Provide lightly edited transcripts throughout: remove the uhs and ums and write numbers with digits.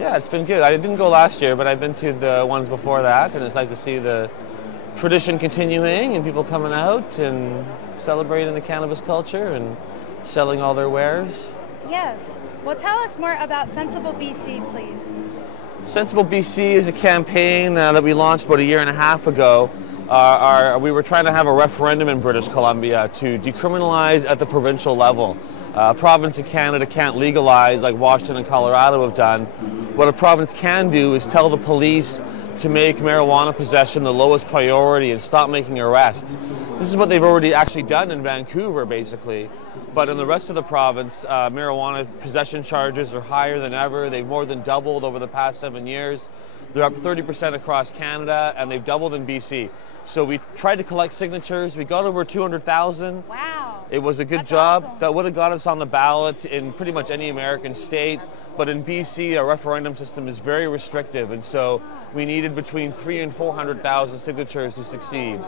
Yeah, it's been good. I didn't go last year, but I've been to the ones before that, and it's nice to see the tradition continuing and people coming out and celebrating the cannabis culture and selling all their wares. Yes. Well, tell us more about Sensible BC, please. Sensible BC is a campaign that we launched about a year and a half ago. We were trying to have a referendum in British Columbia to decriminalize at the provincial level. A province in Canada can't legalize like Washington and Colorado have done. What a province can do is tell the police to make marijuana possession the lowest priority and stop making arrests. This is what they've already actually done in Vancouver, basically. But in the rest of the province, marijuana possession charges are higher than ever. They've more than doubled over the past 7 years. They're up 30% across Canada, and they've doubled in BC. So we tried to collect signatures. We got over 200,000. Wow. It was a good That's job. awesome. That would have got us on the ballot in pretty much any American state. But in BC, our referendum system is very restrictive, and so we needed between 300,000 and 400,000 signatures to succeed.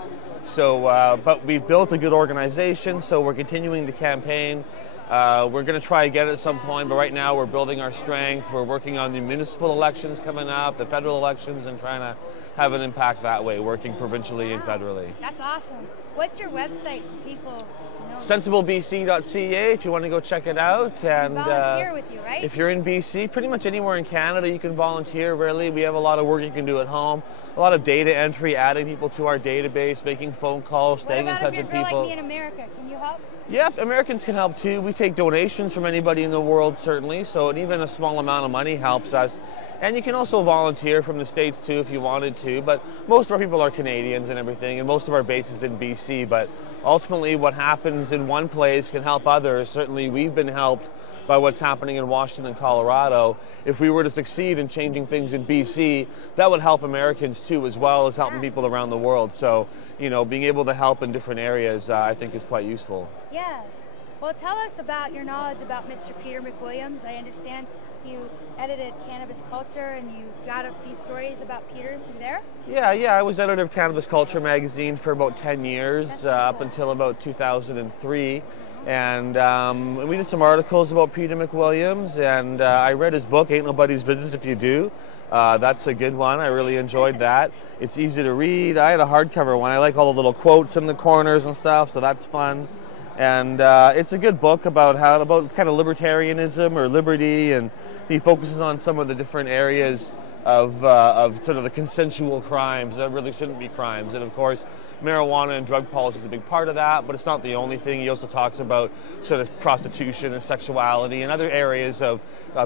So, but we've built a good organization, so we're continuing to campaign. We're going to try again at some point, but right now we're building our strength. We're working on the municipal elections coming up, the federal elections, and trying to have an impact that way, working provincially and federally. That's awesome. What's your website for people to know? SensibleBC.ca if you want to go check it out. And volunteer with you, right? if you're in BC, pretty much anywhere in Canada you can volunteer, really. We have a lot of work you can do at home. A lot of data entry, adding people to our database, making phone calls, staying in touch with people. What about if you're a girl like me in America? Can you help? Yep, Americans can help too. We take donations from anybody in the world, certainly, so even a small amount of money helps us. And you can also volunteer from the States too if you wanted to, but most of our people are Canadians and everything, and most of our base is in BC, but ultimately what happens in one place can help others. Certainly we've been helped by what's happening in Washington and Colorado. If we were to succeed in changing things in BC, that would help Americans too, as well as helping people around the world. So, you know, being able to help in different areas, I think is quite useful. Yes. Well, tell us about your knowledge about Mr. Peter McWilliams. I understand you edited Cannabis Culture and you got a few stories about Peter through there? Yeah, I was editor of Cannabis Culture magazine for about 10 years, up until about 2003. And we did some articles about Peter McWilliams, and I read his book, Ain't Nobody's Business If You Do. That's a good one. I really enjoyed that. It's easy to read. I had a hardcover one. I like all the little quotes in the corners and stuff, so that's fun. And it's a good book about kind of libertarianism or liberty, and he focuses on some of the different areas of sort of the consensual crimes that really shouldn't be crimes. And of course, marijuana and drug policy is a big part of that, but it's not the only thing. He also talks about sort of prostitution and sexuality and other areas of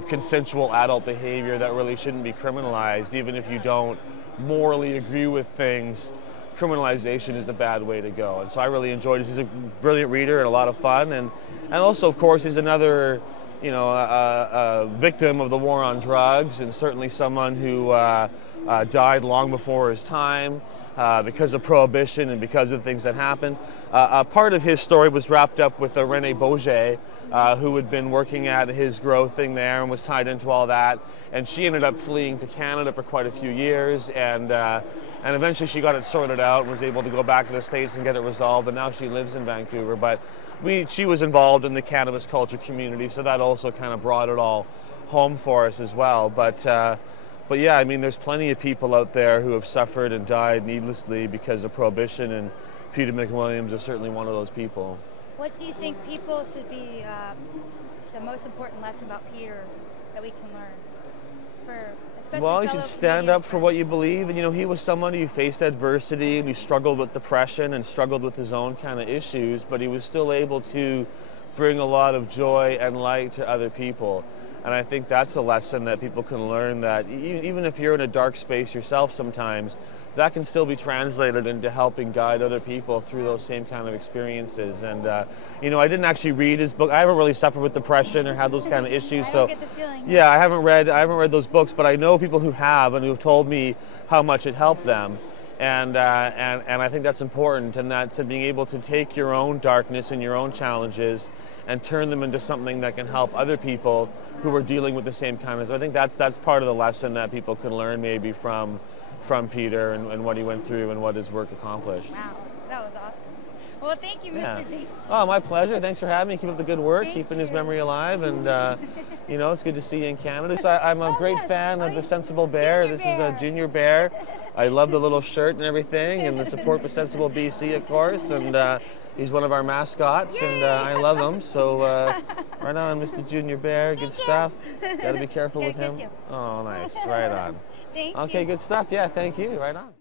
consensual adult behavior that really shouldn't be criminalized, even if you don't morally agree with things. Criminalization is the bad way to go. And so I really enjoyed it. He's a brilliant reader and a lot of fun. And also, of course, he's another, you know, a victim of the war on drugs, and certainly someone who died long before his time because of prohibition and because of things that happened. Part of his story was wrapped up with Renee Bourget, who had been working at his grow thing there and was tied into all that. And she ended up fleeing to Canada for quite a few years, and eventually she got it sorted out and was able to go back to the States and get it resolved, and now she lives in Vancouver. But she was involved in the cannabis culture community, so that also kind of brought it all home for us as well. But yeah, I mean, there's plenty of people out there who have suffered and died needlessly because of prohibition, and Peter McWilliams is certainly one of those people. What do you think people should be the most important lesson about Peter that we can learn? Well, you should stand up for what you believe. And, you know, he was someone who faced adversity and who struggled with depression and struggled with his own kind of issues, but he was still able to bring a lot of joy and light to other people. And I think that's a lesson that people can learn, that even if you're in a dark space yourself sometimes, that can still be translated into helping guide other people through those same kind of experiences. And you know, I didn't actually read his book. I haven't really suffered with depression or had those kind of issues. I don't get the feeling. Yeah, I haven't read those books, but I know people who have and who've told me how much it helped them. And I think that's important, and that's being able to take your own darkness and your own challenges and turn them into something that can help other people who are dealing with the same kind of. I think that's part of the lesson that people can learn maybe from Peter and what he went through and what his work accomplished. Wow, that was awesome. Well, thank you, Mr. D. Oh, my pleasure. Thanks for having me. Keep up the good work, keeping his memory alive, and You know, it's good to see you in Canada. So I'm a great fan of the Sensible Bear. This is a junior bear. I love the little shirt and everything, and the support for Sensible BC, of course. And he's one of our mascots, and I love him. So right on, Mr. Junior Bear. Good stuff. Got to be careful with him. Oh, nice. Right on. Thank you. Okay, good stuff. Yeah, thank you. Right on.